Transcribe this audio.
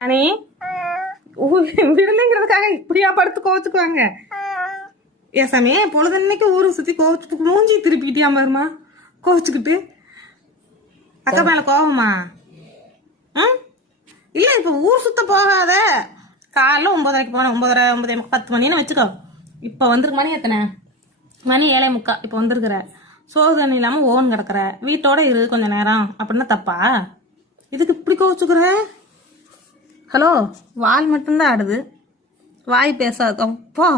அனே விடலைங்கிறதுக்காக இப்படியா படுத்து கோவச்சுக்குவாங்க? ஏசாமி பொழுதன்னைக்கு ஊரை சுத்தி கோவச்சுட்டு மூஞ்சி திருப்பிக்கிட்டியா பாருமா கோவச்சுக்கிட்டு. அக்கா மேல கோவமா? இல்ல இப்ப ஊர் சுத்த போகாத. காலைல 9:30 போனேன், 9:30 10 மணின்னு வச்சுக்கோ. இப்ப வந்திருக்கு மணி எத்தனை? மணி 7:45. இப்ப வந்திருக்கிற சோறு தண்ணி இல்லாம ஓன் கிடக்குற, வீட்டோட இரு கொஞ்ச நேரம் அப்படின்னா தப்பா? இதுக்கு இப்படி கோவச்சுக்குற? ஹலோ, வால் மட்டும்தான் ஆடுது, வாய் பேசாது. அப்பா